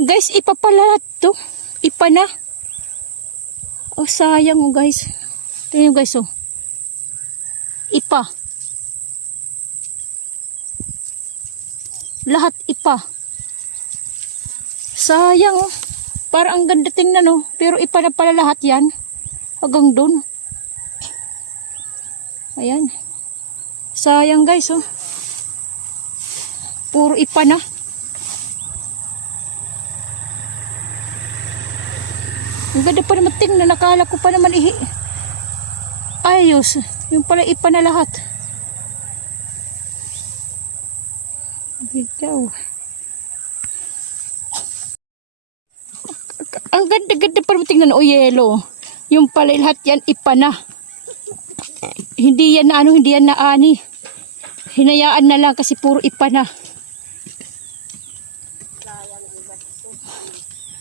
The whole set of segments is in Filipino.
Guys, ipa pala to. Ipa na. Oh, sayang oh guys. Tingnan guys oh. Ipa. Lahat ipa. Sayang oh. Parang ang ganda tingnan oh. Pero ipa na pala lahat yan. Hanggang dun. Ayan. Sayang guys oh. Puro ipa na. Ang ganda pa naman tingnan. Nakala ko pa naman ihi. Ayos. Yung pala ipa na lahat. Ikaw. Ang ganda-ganda pa naman tingnan. O yelo. Yung pala lahat yan ipa na. Hindi yan na ano, hindi yan na ani. Hinayaan na lang kasi puro ipa na.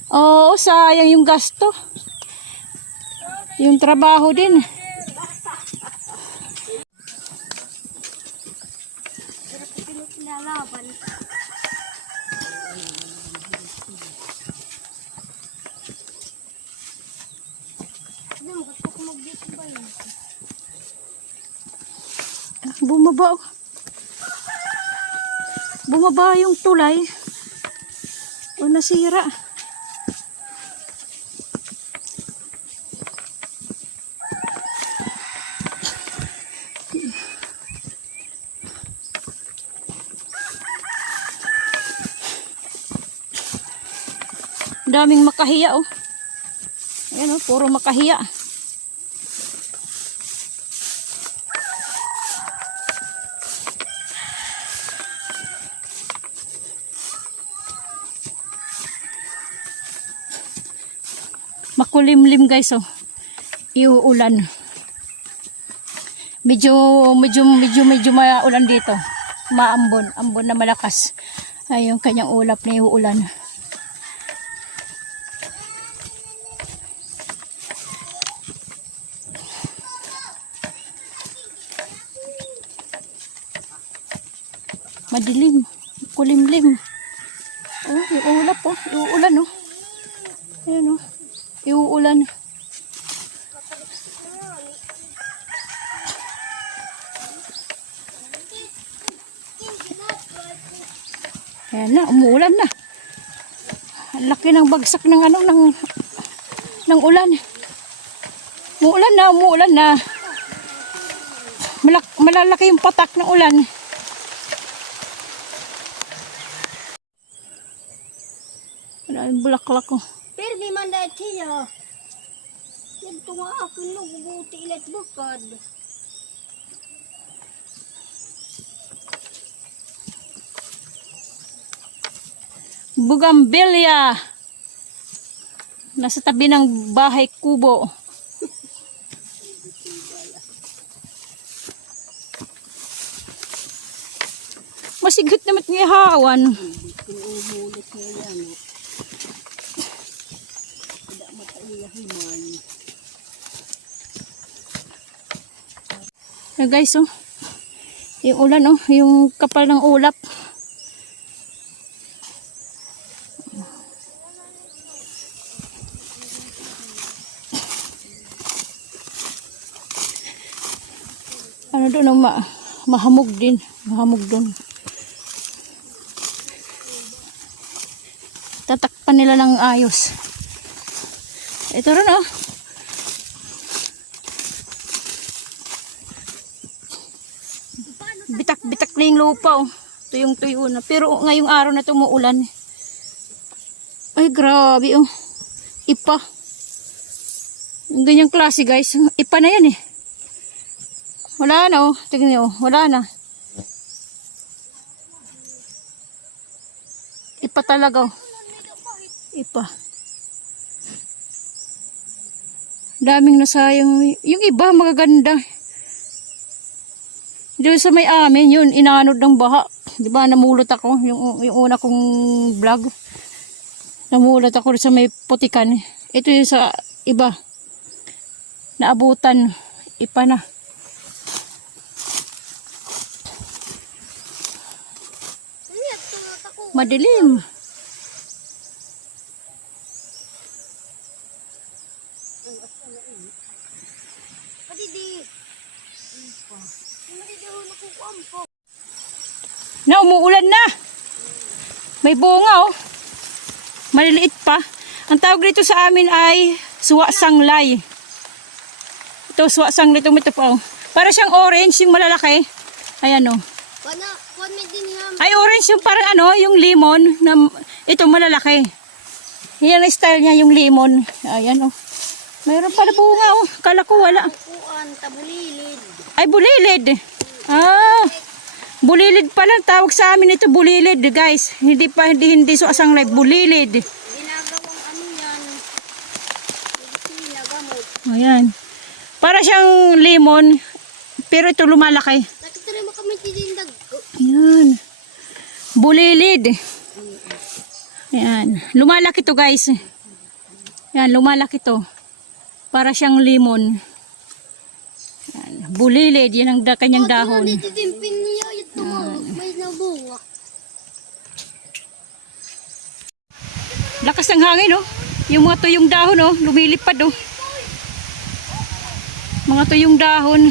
Oo, sayang yung gasto. Yung trabaho din. Bumaba. Bumaba yung tulay. O nasira. Daming makahiya oh. Ayan oh, puro makahiya. Makulimlim guys oh. Iuulan. Medyo medyo medyo medyo maulan dito. Maambon, ambon na malakas. Ay yung kanyang ulap na iuulan. Madilim, kulimlim. Oh, yung ulap oh, iuulan oh. Ayan oh. Iuulan. Ayan na, umuulan na. Ang laki ng bagsak ng ano, ng, ng ulan. Umuulan na, umuulan na. Malak, malalaki yung patak ng ulan. Wala yung bulaklak ko. Pero di man dahil siya. Ito nga ako no, bubuti ilat bukad. Bugambilya. Nasa tabi ng bahay kubo. Masigot naman ng ihawan. Pinuhulot niya yan. no. Tidak mataiyahiman. Eh guys, oh. Yung ulan, oh. Yung kapal ng ulap. Ano doon, oh, ma mahamog din. Mahamog doon. Tatakpan nila ng ayos. Ito rin, oh. bitak-bitak na yung lupa oh. Tuyong-tuyo na. Pero ngayong araw na tumuulan. Ay, grabe oh. Ipa. Ganyang klase guys. Ipa na yan eh. Wala na oh. Tingnan niyo oh. Wala na. Ipa talaga oh. Ipa. Daming nasayang. Yung iba magaganda. Doon sa may amin, yun, inanod ng baha. Di ba, namulot ako, yung, yung una kong vlog. Namulot ako sa may putikan. Ito yung sa iba. Naabutan. Ipa na. Madilim. Pati di. Hindi di ako nakukuampo. Na umuulan na. May bunga oh. Maliliit pa. Ang tawag dito sa amin ay suwa sanglay. Ito suwa sanglay ito ito pa oh. Para siyang orange yung malalaki. Ayan oh. Ay orange yung parang ano, yung lemon na ito malalaki. Yan ang style niya yung lemon. Ayan oh. Mayroon pala bunga oh. Kala ko wala. Ay bulilid. Ah. Bulilid pala tawag sa amin ito bulilid guys. Hindi pa hindi hindi so asang live bulilid. Ginagawang ano yan. Medisina, gamot. Ayan. Para siyang lemon pero ito lumalaki. Nakitira mo kami titindag. Ayan. Bulilid. Ayan. Lumalaki to guys. Ayan, lumalaki to. Para siyang lemon. Ayan. Bulilid, yan ang da, kanyang dahon. Dito timpin niya. Ito mo. May nabunga. Lakas ng hangin, oh. Yung mga tuyong dahon, oh. Lumilipad, oh. Mga tuyong dahon.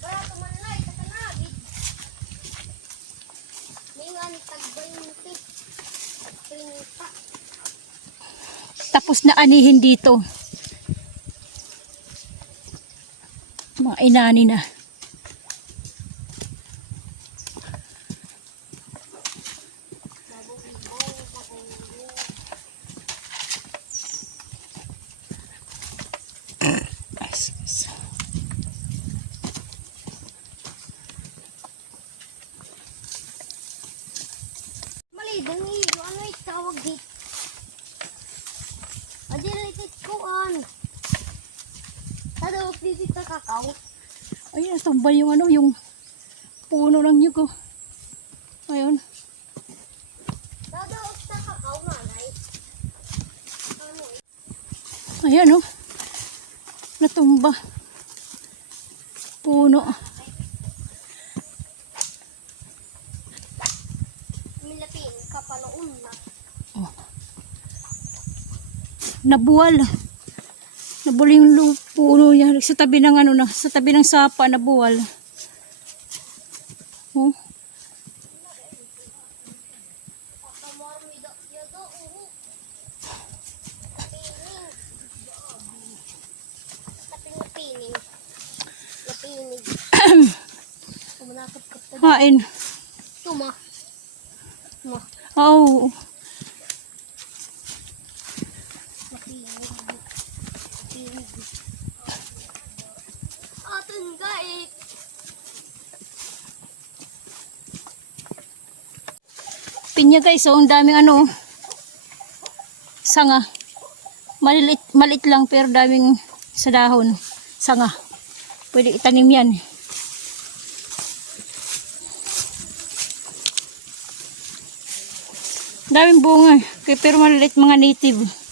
Para tumanlay, katanagid. May nga ni tagbay mo ti. Pagpinta. Tapos na anihin dito. Mga inani na. Mali, dangi. Ano ay tawag di? Dito ka kakao. Ay, natumbay yung ano, yung puno ng nyug, oh. Ayun. Tadawag sa kakao nanay. Ano? Ayan, oh. Natumba. Puno. Milapin ka paloon na. Nabuwal. Nabuwal yung lu- puno niya. Sa tabi ng ano na, sa tabi ng sapa, nabuwal. Oh. Gait. Pinya guys, oh, ang daming ano. oh. Sanga. Malilit, malit lang pero daming sa dahon. Sanga. Pwede itanim yan. Daming bunga. Pero malilit mga native.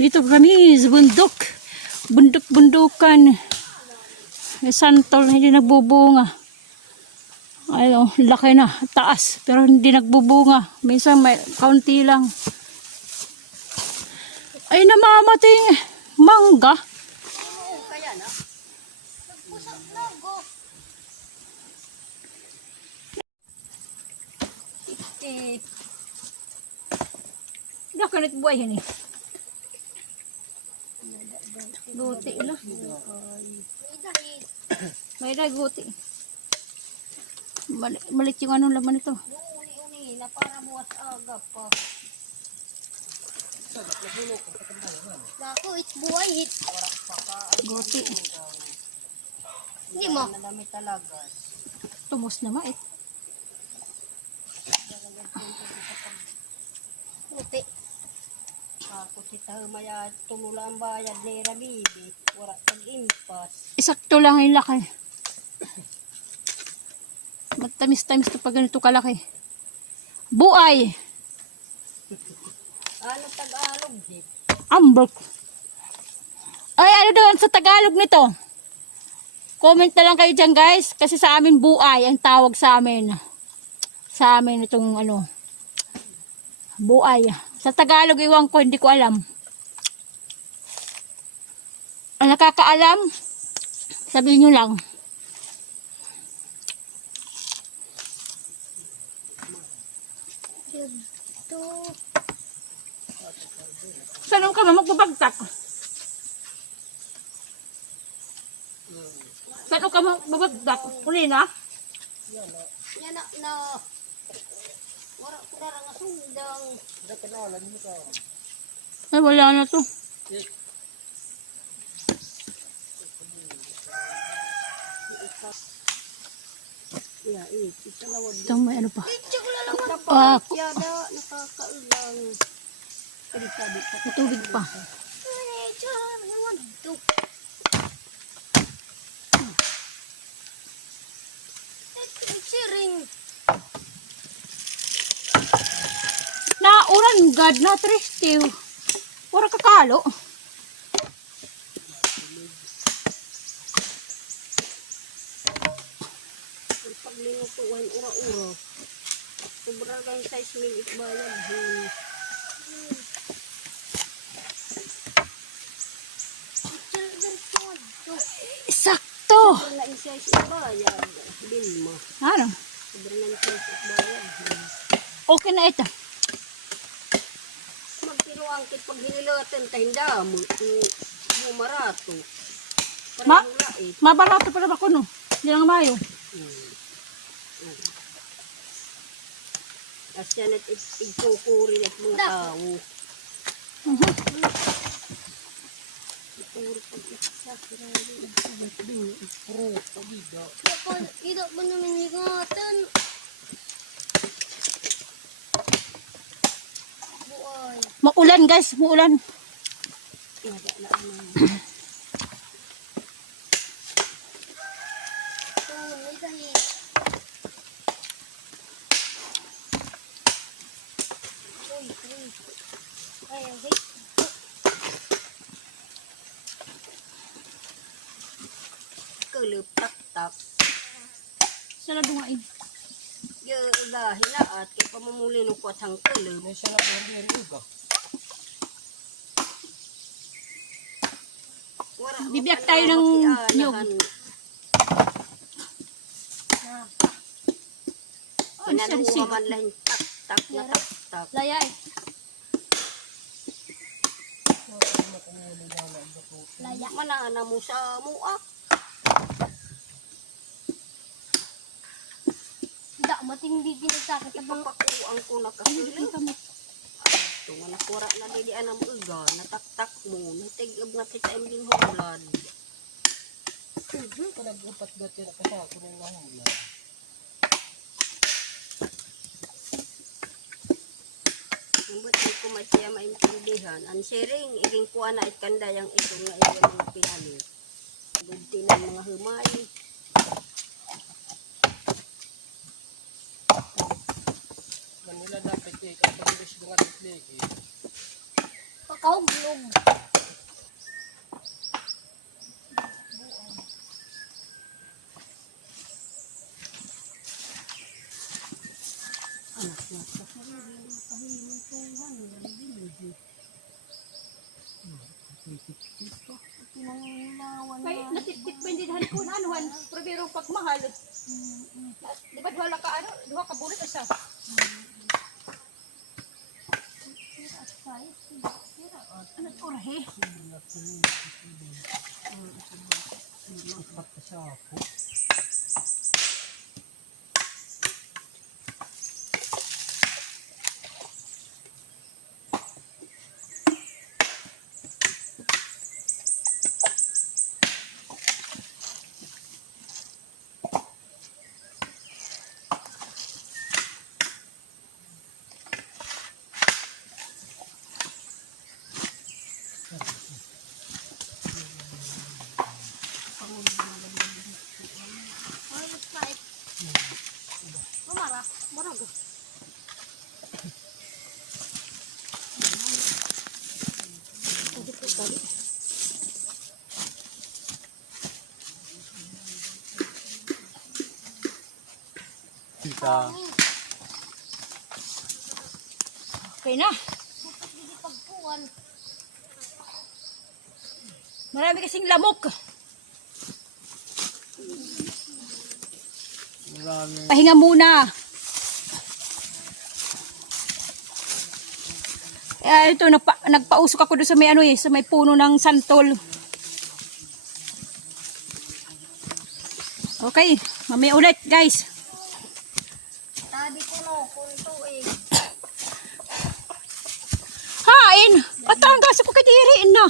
Dito kami sa bundok. Bundok-bundukan. May santol hindi nagbubunga. Ayun, laki na, taas, pero hindi nagbubunga. Minsan may kaunti lang. Ay, namamating mangga. Oo, kaya na. Nagpusak na go. Eh, Nakanit buhay yan eh. Guti ila. May na guti. Mali, malit yung anong laman ito. Uni-uni na para buwas aga pa. Naku, it's buhay hit. Guti. Hindi mo. Tumos na mait. Puti. Ako si Tahamaya, tumula ang bayad ni Rabibi. Wala pag-impas. Isakto lang yung laki. Magtamis-tamis to pag ganito kalaki. Buay. Ano Tagalog, Jeep? Ambok. Ay, ano doon sa Tagalog nito? Comment na lang kayo dyan guys. Kasi sa amin buay ang tawag sa amin. Sa amin itong ano. Buay. Sa Tagalog iwan ko, hindi ko alam. Ang nakakaalam, sabihin nyo lang. Saan ka ba magbabagtak? Saan ka magbabagtak? Uli na? Yan na, na. Wala ko na nga sundang. Ay, wala na to. Eh. Ito may ano pa. Ah, Yada, nakakailang. Kali sabi ko. may tubig pa. Ay, tsaka lalaman. Ito. Ito, siring. Nauran, God, na tristil. Wala kakalo. Paglinutuan, ura-ura. Sobra kang size mil ikbayad. Hmm. Sakto. Sobra na yung size ikbayad. Bilma. Ano? Sobra na yung size ikbayad. Hmm. Okay na ito. Magpinuangkit pag hinilatan tayo damo. Kung bumarato. Ma? Mabarato pa naman ako, no? Hindi lang mayo. As yan at igkukuri at mga tao. Mhm. Puro pag isa, grabe. Puro pabida. Ito, ito pa naman higatan. Buhay. Maulan, guys. Maulan. Nada na ano. Ito, may dahil. Uy, uy. Ay, ang hit. Kulip tak tak. Sala dungain. Ya gahi na at kay pamamuli ng kwatang kulip. May siya na po rin uga. Bibiyak tayo ng niyog. Oh, man lang tak tak na tak tak. Layay. Laya. Manana mo sa mua. Da, matindi pinagkakit abang Ipapakuan ko na nga nakura na dili anam uga. Nataktak mo. Natigab nga kita iming hulad. Nambot di ko matya maintindihan. Ang sharing, iging kuha na itkanda yung ito nga iyan mga pinalit. Gudti ng mga humay. Pakauglog. Anak na sa sarili, pa hindi dahan ko na anuhan. Pero pagmahal. Di ba duha ka ano? Duha ka bulit asa. ชอบพุก Kita. Okay na. Marami kasing lamok. Marami. Pahinga muna. Eh, ito, nagpa, nagpausok ako doon sa may ano eh, sa may puno ng santol. Okay, mamaya ulit guys. Tabi ko no, kunto eh. Hain! Patanggas ko kay diriin na.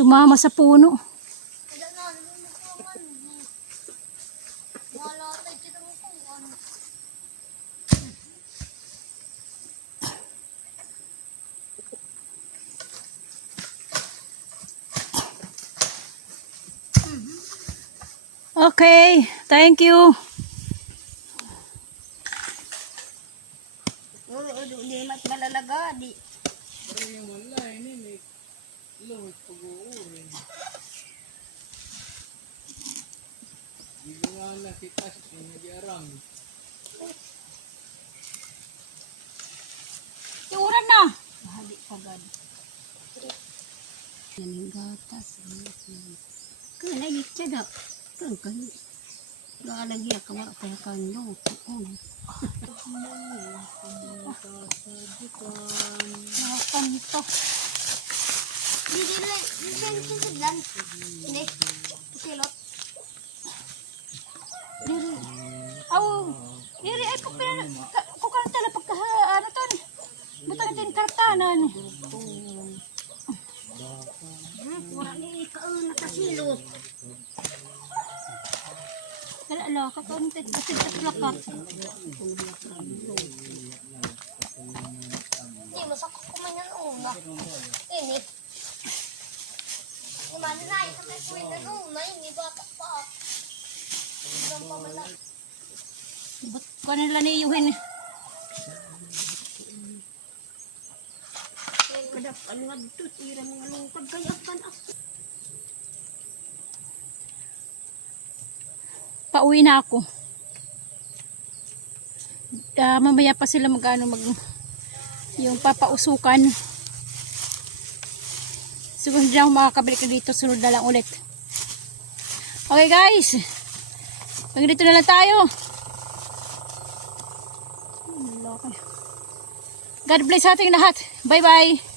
Tumama sa puno. Kaya na, lumukuman. Wala tayo dito lumukuman. Okay, thank you. Oo, oo, di mat malalaga, di. Pero yung wala, ini may luwit pag-uurin. Hindi ko nga nakita siya nag-aram. Iuran na. Bahali pagad. Yan yung gatas. Kana itcha da. Kan kan. Galagi ka wa kaya kando. Oh. Nakakam ito. Hindi lang, hindi lang susundan. Hindi. Silot. Diri. Aw, diri ay ka- ko kan tala pagka ano ton. Butang tin kartanan. Wala ni ikaw nakasilot. Dala ala ka kan tin kasi lakat. Hindi, masakot ko man yan una. Ini. Kumana na, ito may kuwin na una. Ini bata pa. Hanggang pa. But ko nila niyuhin. Kadap ano nga dito tira mga lungkad kaya kan ako. Pauwi na ako. Ah, mamaya pa sila magano mag yung papausukan. Siguro hindi ako makakabalik dito. Sunod na lang ulit. Okay guys. Hanggang dito na lang tayo. God bless ating lahat. Bye bye.